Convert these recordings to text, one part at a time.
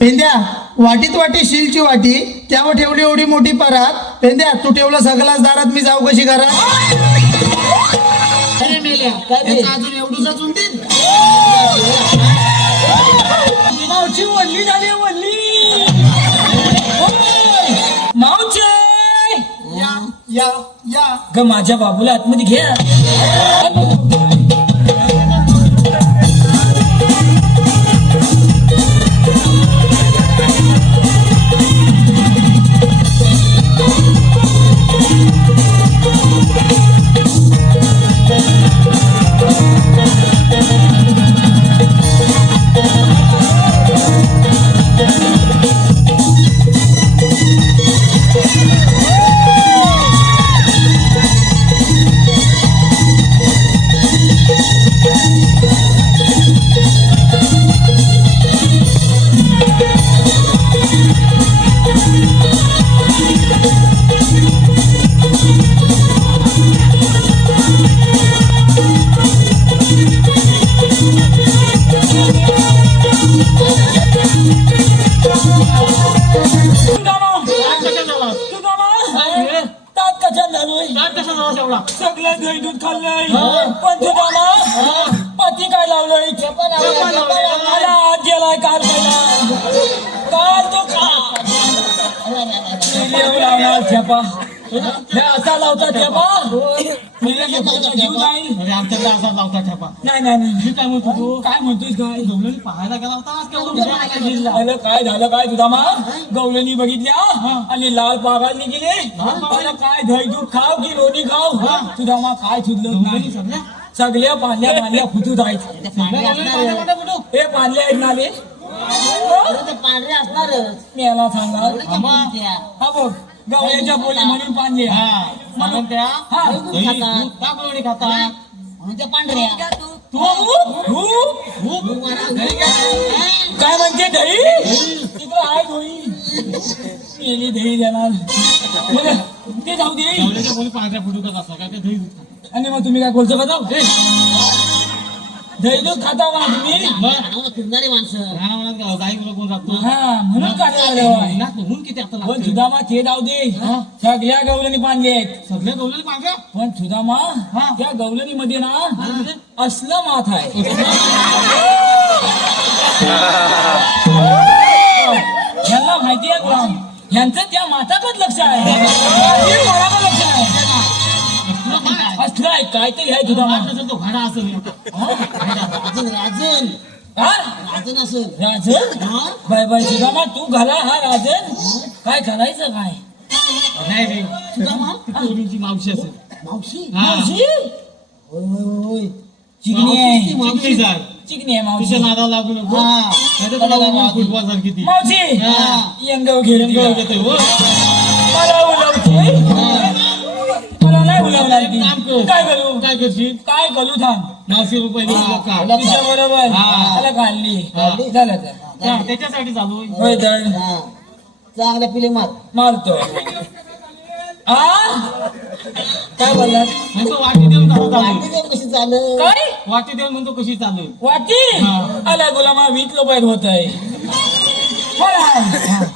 पेंद्या वाटीत वाटी शिलची वाटी त्यावर ठेवली एवढी मोठी परात. पेंद्या तू ठेवलं सगळ्याच दारात मी जाऊ कशी करा. अरे मेल्या त्याचं अजून एवढंच अजून दे. मावची वल्ली झाली वल्ली. मावचे या या या ग माझ्या बाबूला आतमध्ये घ्या. सगळं दही दूध खाल्लंय पण तुझा पती काय लावलंय. आज गेलाय काल काल तो लावणार ठेपा. हे असा लावता ठेपा जीव नाही. आमच्याकडे असा लावता ठेपा. नाही नाही नाही मी काय म्हणतो तू काय म्हणतोस काय गवळणी पाहायला गेला होता. अरे काय झालं काय तुझा मा गवळणी बघितल्या आणि लाल पागाला गेले. अरे काय दही दूध खाव की लोणी खाव तुझा मा काय सुधलं नाही. सगळ्या पांढऱ्या फुटूत आहेत. हे पांढरे आहेत ना रे पांढरे असणारच. मी याला सांगणार त्या हा बघ गवळ्याच्या बोली म्हणून पांढरे म्हणून त्या हा गवळणी खाता म्हणून त्या पांढऱ्या. तू काय म्हणते दही तिकडं आहे दही गेली दही देणार बरं, ते जाऊ दे. गवळ्याच्या बोली पांढऱ्या फुटूकच असतात काय ते दही दूध खाता. आणि मग तुम्ही काय बोलतो का जाऊ दही दूध खाता का तुम्ही. फिरणारी माणसं गाई कोण राहतो हा म्हणून म्हणून किती आता पण सुदामा ते जाऊ दे. सगळ्या गवळणी पांढरे आहेत सगळे गवळणी पांढऱ्या. पण सुदामा त्या गवळणी मध्ये ना असलं माथ आहे. यांना माहिती आहे का यांचं त्या माताकडे लक्ष आहे. कोणाकडे लक्ष आहे असलं आहे काहीतरी आहे सुदामा. तो घडा असेल राजन राजन हा राजन असेल. राजन बाय बाय सुदामा तू घाला हा राजन. काय करायचं काय नाही रे पोरीची मावशी असेल. मावशी मावशी होय होय होय चिकनी आहे चिकनी जाय. चिकनी आहे मावशी. तिच्या नादाला लागू नको. नाहीतर तुला फुटबॉल सारखी ती मावशी यंगव घेऊन रंगावर घेतोय, हो. मला उलवते मला नाही उलवणार ती. काम कर. काय करू काय करशील काय करू थांब 900 रुपये तिच्या बरोबर त्याला काढली झालं तर त्याच्यासाठी चालू आहे. होय तर चांगल्या पिले मार. मारतो काय बोलला म्हणतो वाटी देऊन कसं चालू आहे? कशी चालू काय वाटी देऊन म्हणतो कशी चालू आहे? वाटी आला गुलामा 20 रुपयात होत आहे.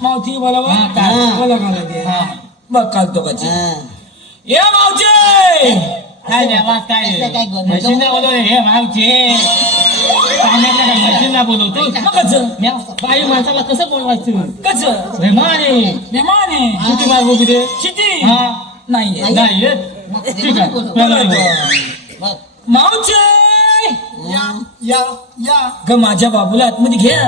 मावती बोला बोला बोला बघ कालतो कची ये मावचे काय नाही आवाज काय काय आहे? गं? म्हशींना बोलवलं हे मागचे पाण्यातल्या काय म्हशींना बोलवतो. मग कच बाई माणसाला कसं बोलवायचं? कच प्रेमाने मेहमाने किती मागू किती शिटी हा नाहीये नाही येत. ठीक आहे बघ मावचे या या या ग माझ्या बाबूला आतमध्ये घ्या.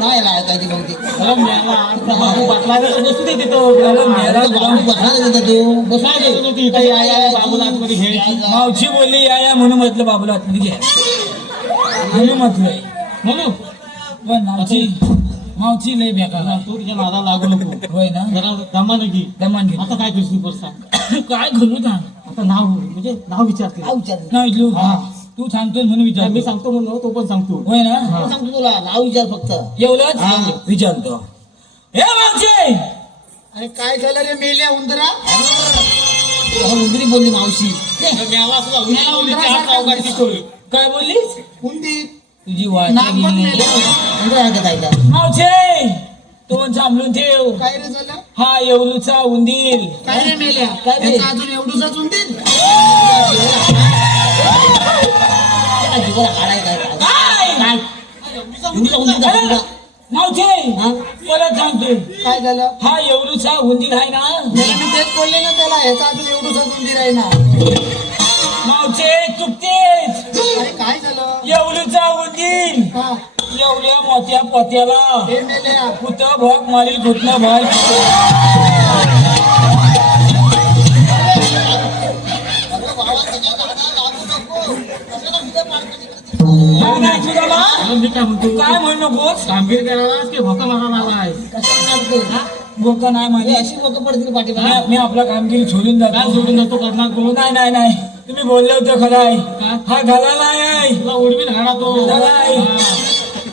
नाही लाय काय ती बहुतेक. अरे मेला आमचा बाबू बसला बसू दे तिथं. मेला बाबू बसणार होता तू बसा दे तिथं. इथं या बाबूला आतमध्ये घ्यायची मावशी बोलली या म्हणून म्हटलं बाबूला आतमध्ये घ्या म्हणून म्हटलंय. म्हणू पण मावशी लय बेकार तू तिच्या नादाला लागू नको. होय ना जरा दमाने घे. दमान घे आता काय करशील बरं सांग. काय घालू सांग आता नाव म्हणजे नाव विचारते. नाव विचार. नाही तू हा. तू सांगतोय म्हणून विचार मी सांगतो म्हणून तो पण सांगतो. होय ना सांगतो तुला नाव विचार फक्त. एवढंच विचारतो. हे मावशी अरे काय झालं रे मेल्या उंदरा. उंदरी बोलली मावशी. मेला सुद्धा उन्हाळा उन्हाळ्याचा हात लावू काढती. काय बोललीस उंदीर तुझी नाक पण वाट मेलं. मावशे तोंड सांभाळून ठेव. काय रे झालं हा येवलूचा उंदीर. काय रे मेल्या काय रे? त्याचा अजून एवढूसाच उंदीर. काय मावशे परत सांगतो. काय झालं हा येवलूचा उंदीर आहे ना त्याला मी तेच बोलले ना त्याला ह्याचा अजून एवढूसाच उंदीर आहे ना. मावशे चुकतेच. अरे काय झालं येवलूचा उंदीर हा एवढ्या मोठ्या पोत्याला हे मेल्या कुत भाग मारील घुटणं भाग. काय म्हणू नकोस कामगिरी करायला की भोका मारायला आहे बोका नाही माझी अशी लोक पडतील पाठीला. मी आपला कामगिरी सोडून काय जातो. सोडून जातो करणार तो नाही नाही नाही तुम्ही बोलले होते खरं आहे. काय? हा घाला नाही तुला उडवीन घाला तो नाही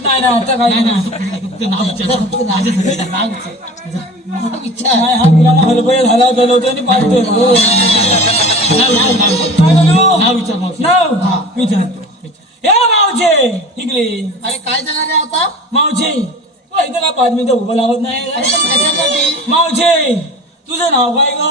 नाही आता काय नाही नाही ना तुझं नाव विचार माझ्या सगळ्याचं नाव विचार हा मुलाला हलबय झाला होता आणि पाहतोय काय बोलू नाव विचार मावशी नाव विचारतो. हे मावचे इकडे अरे काय झालं रे आता मावचे तू इथं का 5 मिनिटं उभं लावत नाही. अरे पण कशासाठी मावचे तुझं नाव काय ग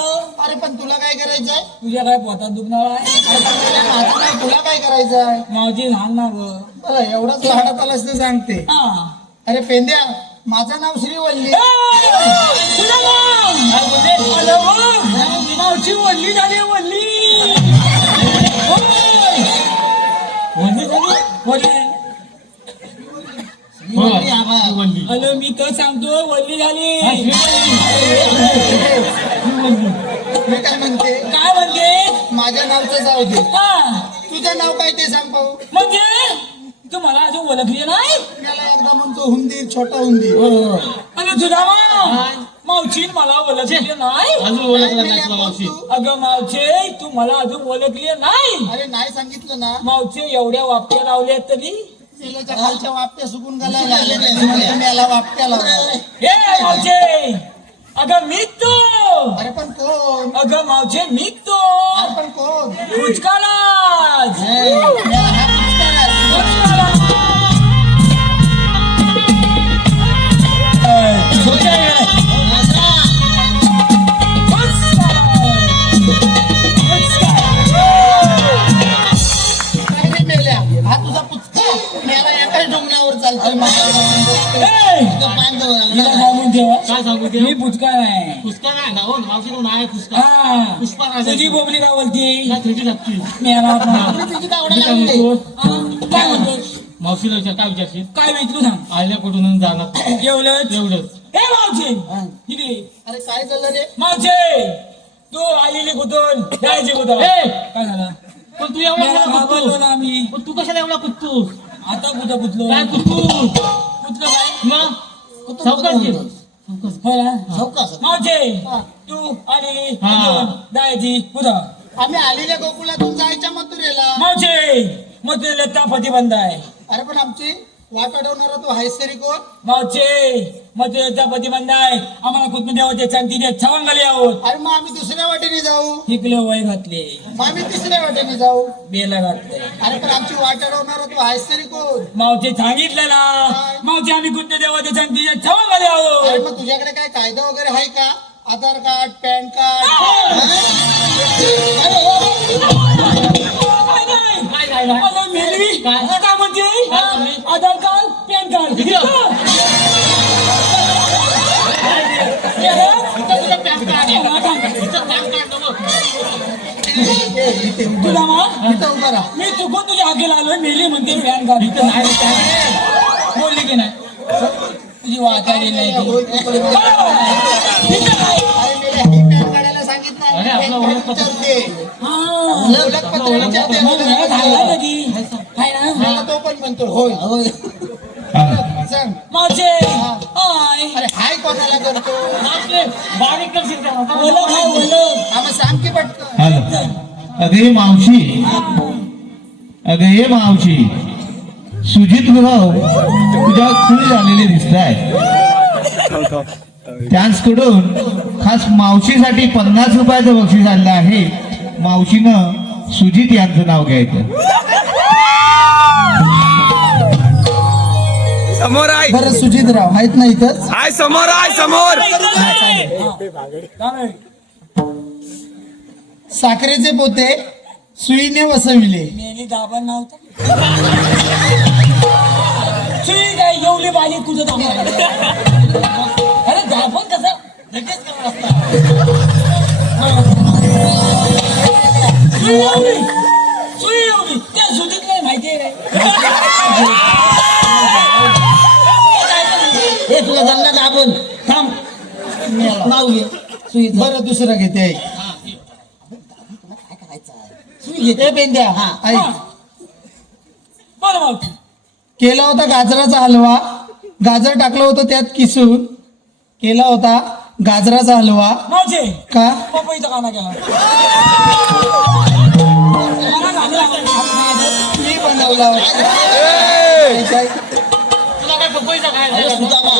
अरे पण तुला काय करायचंय तुझ्या काय पोटात दुखणार आहे. अरे पण मेल्या, माझं नाव तुला काय करायचंय मावची सांग ना ग. बरं एवढंच लहानात आलास ते सांगते. हा अरे पेंद्या माझं नाव श्रीवल्ली. तुझं नाव काय बोलते? आलं बघ. मावची वल्ली झाली वल्ली. होय. वल्ली झाली वल्ली. श्रीवल्ली आबा. वल्ली अरे मी तर सांगतो वल्ली झाली. मी काय म्हणते काय म्हणते माझ्या नावचं जाऊ दे हा तुझं नाव काय ते सांग पाहू. म्हणजे तू मला अजून ओळखली नाही. त्याला एकदा म्हणतो हुंदीर छोटा हुंदीर. अरे तुझा मावची मला ओळखली नाही. अजून ओळखलं नाही तुला मावशी अगं मावचे तू मला अजून ओळखली नाही. अरे नाही सांगितलं ना मावचे एवढ्या वाप्या लावल्या तरी तिल्याच्या खालच्या वाप्या सुकून घालायला आले नाही याला वाप्या लावला. हे मावचे अगं मी तो अरे पण कोण अगं मावचे मी तो अरे पण कोण कुचकालाच. याला हा पुचकारा. काय रे मेल्या हा तुझा पुचका याला एकाच डोंगरावर चालतोय काय सांगू ते मी पुचका नाही. पुष्का नाही ना हो मावशी तो नाही पुष्का हा पुष्पा राजा तुझी बोबली काय बोलती काय तुझी लागती मेला आपला. तुझी काय मी काय म्हणतो हा, काय म्हणतोस मावशीला विचार काय विचारशील काय माहिती तू सांग आल्या कुठून जाणार एवढंच एवढंच हे मावचे इकडे अरे काय झालं रे मावचे तू आलेली कुठून जायची कुठं ए! काय झालं पण तू एवढा मेला एवढा घाबरलो कुठतोस ना आम्ही. पण तू कशाला एवढा कुठतोस आता कुठं पुतलो काय कुठतोस कुठलं काय मग सावकाश हो ना सावकाश. मावचे हा. तू आलेली हा. कुठून जायची कुठं आम्ही आलेल्या गोकुळातून जायच्या मथुरेला. मावचे मग तुला लत्तापती बंद आहे. अरे पण आमची वाट अडवणारा तो हायसरी कोण मावचे मग तुला लत्तापती बंद आहे. आम्हाला कुठून देवाचे चांदीने छवंगले आहोत. अरे मग आम्ही दुसऱ्या वाटेने जाऊ हिकले वय घातले मग आम्ही तिसऱ्या वाटेने जाऊ. बेला घातले. अरे पण आमची वाट अडवणारा तो हायसरी कोण. मावचे सांगितलं ना काय? मावचे आम्ही कुठे देवाचे चांदीने छवंगले अरे आहोत. मग तुझ्याकडे काय कायदा वगैरे आहे का आधार कार्ड पॅन कार्ड. काय नाही. काय नाही अगं मेलवी काय? काय म्हणते म्हणली? आधार कार्ड पॅन कार्ड किती? तुला मग इथं उभा राहा. मी चुकून तुझ्या हाकेला आलोय मेली म्हणते पॅन कार्ड इथं नाही बोलली की नाही तुझी वाचा गेली नाही ती. होय, तू पण- इथं नाही. अरे मेले ही पॅन काढायला सांगितलं अरे, आपलं पॅन ओळखपत्र. विचारते. हा. ओळखपत्र विचारते. मग वेळ झाला कधी काय ना मला तो पण म्हणतो होय सांग. माझे हाय अरे हाय कोणाला करतो बारीक करशील का? ओळख हाय ओळख हा मग सांग की पटकन. हॅलो अगे मावशी अगे मावशी सुजित भाऊ तुझ्या खुश झालेले दिसत आहे. त्यांच्याकडून खास मावशीसाठी 50 रुपयाचं बक्षीस आणलं आहे. मावशीनं सुजित यांचं नाव घ्यायचं. सुजितराव आहेत ना इथंच? आय समोर आय समोर साखरेचे पोते सुईने वसविले. मेली दाबण नव्हतं सुई काय एवढी बाजी तुझं दाबण अरे दाबण कसं लगेच करावं लागतं. सुई एवढी त्या सुजीत नाही माहिती आहे हे तुला जमला का आपण थांब नाव घे सुईचं. बरं दुसरं घेते ऐक. सुई घेते पेंद्या हा ऐक. बरं मावती केला होता गाजराचा हलवा, गाजर टाकलं होतं त्यात किसून. केला होता गाजराचा हलवा माझे का पपईचा काना केला मी बनवला होता. तुला काय पपईचा काय सुदामा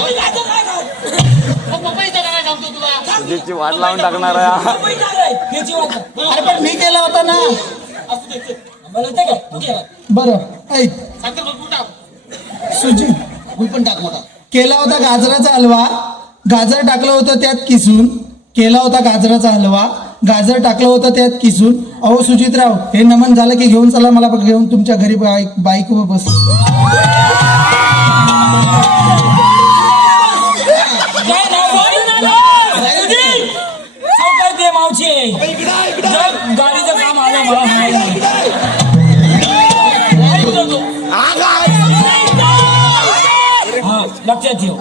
पपईचा काय सांगतो तुला सुजितची वाट लावून टाकणार आहे अरे पण मी केला होता ना. बरं ऐक. साखर भरपूर टाक सुजित गुळ पण टाक मोठा. केला होता गाजराचा हलवा, गाजर टाकलं होतं त्यात किसून. केला होता गाजराचा हलवा, गाजर टाकलं होतं त्यात किसून. अहो सुजितराव हे नमन झालं की घेऊन चला मला घेऊन तुमच्या घरी बाईक वर बस. मावशी गाडीचं काम आलं मला म्हणायला हा लक्षात ठेव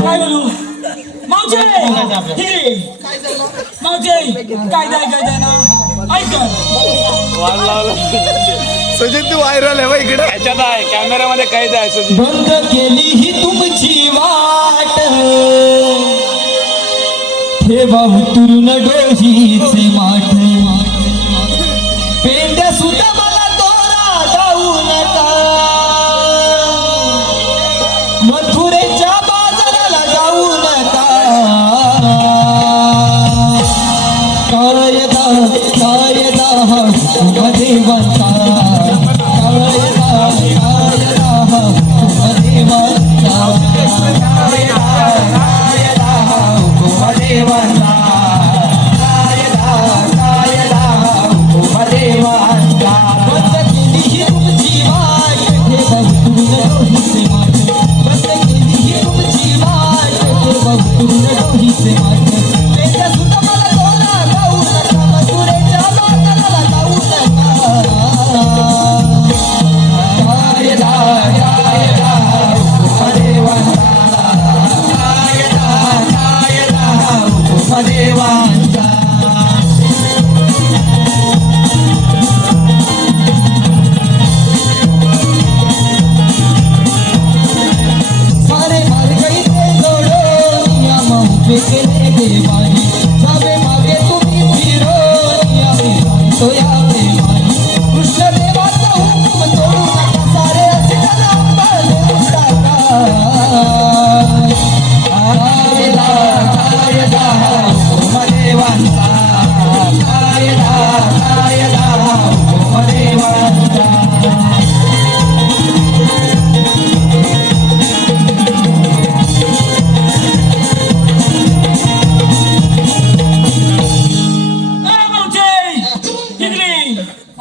काय बोलू मावशी मावशी काय जाय ना ऐक वाट लावलं सुजित तू व्हायरल आहे बा इकडे ह्याच्यात आहे कॅमेऱ्यामध्ये कैद आहे सुजित. बंद केली ही तुमची वाट, ठेवा उतरून डोहीचे माठ. पेंड्या सुद्धा मला तोरा जाऊ नका, मथुरेच्या बाजाराला जाऊ नका. कायदा कायदा हा देवाचा, कायदा कायदा हा देवाचा, कायदा देवाचा, कायदा कायदा देवाचा. बंद केली ही तुमची वाट, ठेवा उतरून डोहीचे माठ. बंद केली ही तुमची वाट, ठेवा उतरून डोहीचे माठ. पेंड्या सुद्धा मला तोरा जाऊ नका, मथुरेच्या बाजाराला जाऊ नका. कायदा कायदा देवाचा, कायदा कायदा देवाचा. सारे मार्गईचे जोडो नियम उभे केले देवानी. जावे मागे तुम्ही फिरो आम्ही सांगतो या प्रेमानी. कृष्ण देवाचा हुकूम तोडू नका, सारे असे देऊन टाका. कायदा कायदा हुकूम देवाचा, कायदा कायदा हुकूम देवाचा.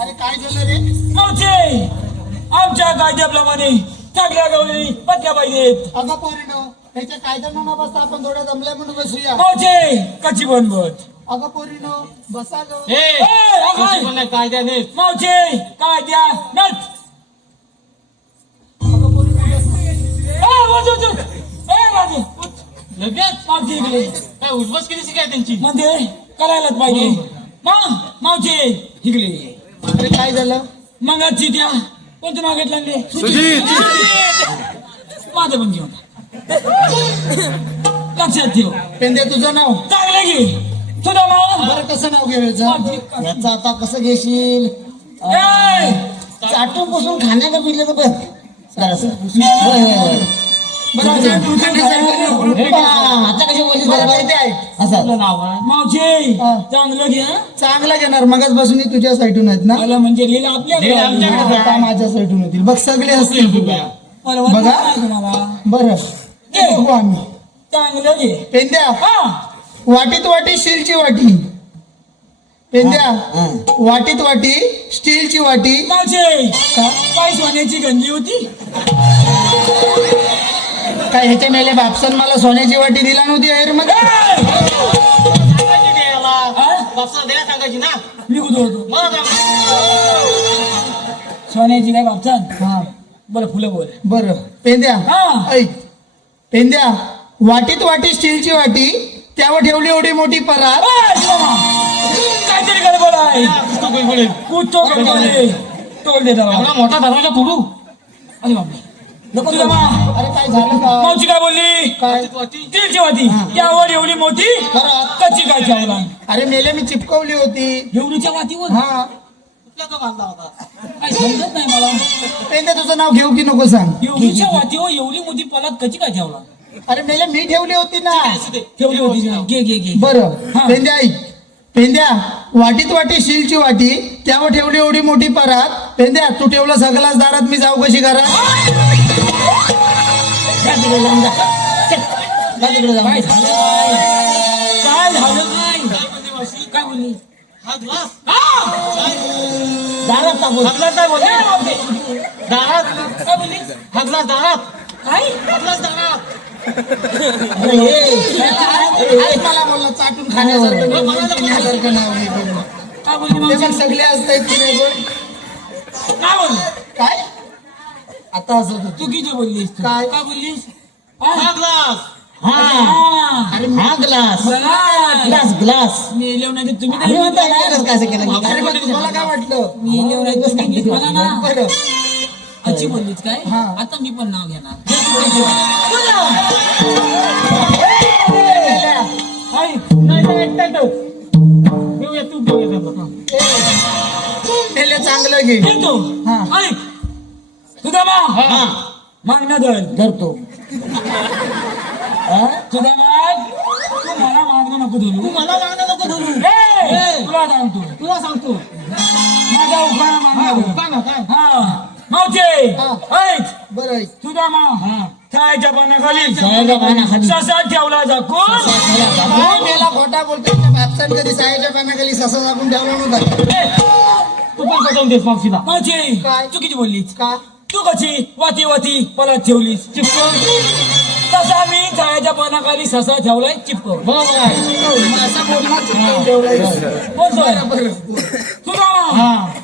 अरे काय झालं रे? मावशी आमच्या कायद्याप्रमाणे चांगल्या गवळी पत्या पाहिजेत. अगं पोरीनो त्याच्या कायद्यानं न बसता आपण थोड्या जमल्या म्हणून बसूया. मावशी कच्ची बनवत अगं पोरीनो बसा ग. कायद्याने मावशी कायद्या नच लगेच मावशी इकडे काय उठबस केली काय त्यांची म्हणजे करायलाच पाहिजे. मावशी इकडे अरे काय झालं? मंगाची त्या कोणतं मागितलं रे? सुजित माझं पण घेऊन लक्षात ठेव. पेंद्या तुझं नाव चांगलं घे तुझं नाव बरं कसं नाव घ्यायचं? याचं आता कसं घेशील चाटून पुसून खाण्याचं पिलं तर बस जरासं. होय, होय, होय. आता कशी बोलली बरोबर असं मावशी चांगलं घे हं? चांगला घेणार मगच बसून तुझ्या साईटून आहेत ना. मला म्हणजे लिहिलं आपल्या आता माझ्या साईटून होतील बघ सगळे असतील तुझ्या. बरोबर बघा. नाही तुम्हाला बरं घे. बघू आम्ही चांगलं घे. पेंद्या हा वाटीत वाटी स्टीलची वाटी. पेंद्या हा. वाटीत वाटी स्टीलची वाटी. मावशे काय सोन्याची गंजी होती. काय ह्याच्या मेले बापसन मला सोन्याची वाटी दिला नव्हती अहेर मध्ये. सांगायची ना मी कुठं होतो सोन्याची काय बापचान. हा बरं फुलं बोल. बर पेंद्या हा. ऐक पेंद्या वाटीत वाटी स्टीलची वाटी त्यावर ठेवली एवढी मोठी परात. काहीतरी गडबड आहे. कुठतो गडबड आहे. तोल दे त्याला. मोठा दरवाजा तोडू अरे बापरे नको तुला मा. अरे काय झालं का मावशी काय बोलली. काय तिळची वाटी त्यावर एवढी मोठी कच्ची काय ठेवला. अरे मेले मी चिपकवली होती. एवढीच्या वातीवर हा काय समजत नाही मला. पेंद्या तुझं नाव घेऊ की नको सांग. एवढीच्या वातीवर एवढी मोठी पलात कच्ची काय ठेवला. अरे मेले मी ठेवली होती ना. ठेवली होती ना. घे घे घे. बरं हा. पेंद्या ऐक पेंद्या वाटीत वाटी स्टीलची वाटी त्यावर ठेवली एवढी मोठी परात. पेंद्या तू ठेवलं सगळ्याच दारात मी जाऊ कशी करा. जा तिकडे जाऊन जा. चल. जा तिकडे जाऊन. काय झालं काय झालं काय बोलली. दारात टाकू काय बोलली. दारात काय बोलली. हगला दारात काय हगलाच दारात अरे हे, आज मला बोलला चाटून खाण्यासारखं पिण्यासारखं नाव हे बोललं. काय बोलली ते मावशी. मग सगळे असतात की नाही बोल. काय बोलली. काय आता असं होतं. चुकीची बोललीस तू. काय? काय बोललीस. हगलास हा. अरे हा ग्लास ग्लास ग्लास मेल्यावर नाही तर तुम्ही अरे नाही म्हणता म्हणता ग्लास कसं केलं अरे मग तुम्हाला काय वाटलं. मेल्यावर नाही तर तुम्ही नीट म्हणा ना. बरं अच्छी बोललीच काय. हा. आता मी पण नाव घेणार. मेले चांगलं घे. घेतो. हा. ऐक सुदामा मागणं धर. धरतो सुदामा तू मला मागणं नको धरू. मला मागणं नको धरू तुला सांगतो. तुला सांगतो माझा उखाणा मागणं धर. काय ना काय हा मावचे ऐक बरं ऐक. सुदामा थाळ्याच्या पानाखाली थाळ्याच्या पानाखाली. ससा ठेवला जाकून काय मेला खोटा बोलतो. बापसान कधी सायाच्या पानाखाली ससा टाकून ठेवला नव्हता. तू पण पटवून देस मावशीला मावची काय? चुकीची बोललीस. का तू कशी वाती वाती पलात ठेवलीस चिपकून तसा मी छायाच्या पानाखाली ससा ठेवलाय चिपकून. बरोबर आहे असं बोलणार चिपकवून ठेवलाय. बोलतोय बरं तुला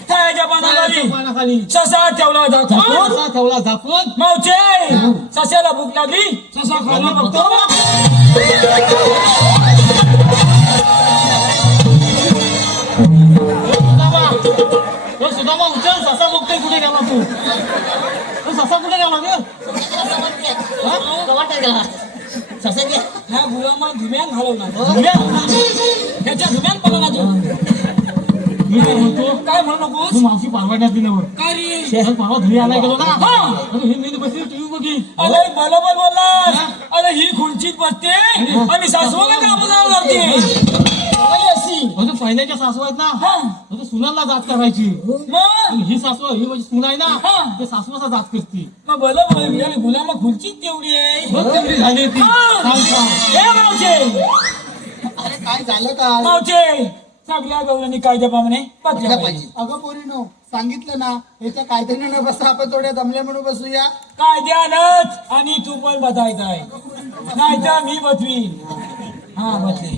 छायाच्या पानाखाली पानाखाली ससा ठेवला जाकून कसा ठेवला झाकून मावचे सशाला भूक लागली ससा खाल्ला बघतो. तो सुदामा उचल ससा बघतोय कुठे गेला तू तो ससा कुठे गेला ग ह्या गुलामा धुम्यान घालवला त्याच्या धुम्यान पडला तू. मी काय म्हणतो काय म्हणू नकोस. तू मावशी परवाड्यात दिल्यावर काय रे. शहर परवा घरी आणाय गेलो ना हा. अरे हे मी बसली टीव्ही बघी अरे बरोबर बोललास. अरे ही खुर्चीत बसते आणि सासवाला कामाला लावते. अजून पहिल्याच्या सासू आहेत ना हा. अजून सुनांना जात करायची मग आणि ही सासू ही माझी सून आहे ना हा. ते सासूचा जात करते मग बरं बोल. अरे गुलामा खुर्चीत तेवढी आहे. बघ तेवढी झाली ती हा. सांग सांग ए मावचे अरे काय झालं का मावचे सगळ्या गवळणी कायद्याप्रमाणे बघल्या पाहिजे. अगं पोरीनो सांगितलं ना याच्या कायद्याने न बसता आपण थोड्या दमल्या म्हणून बसूया. कायद्यानच आणि तू पण बसायचं आहे नाही तर मी बसवीन. हा बसले.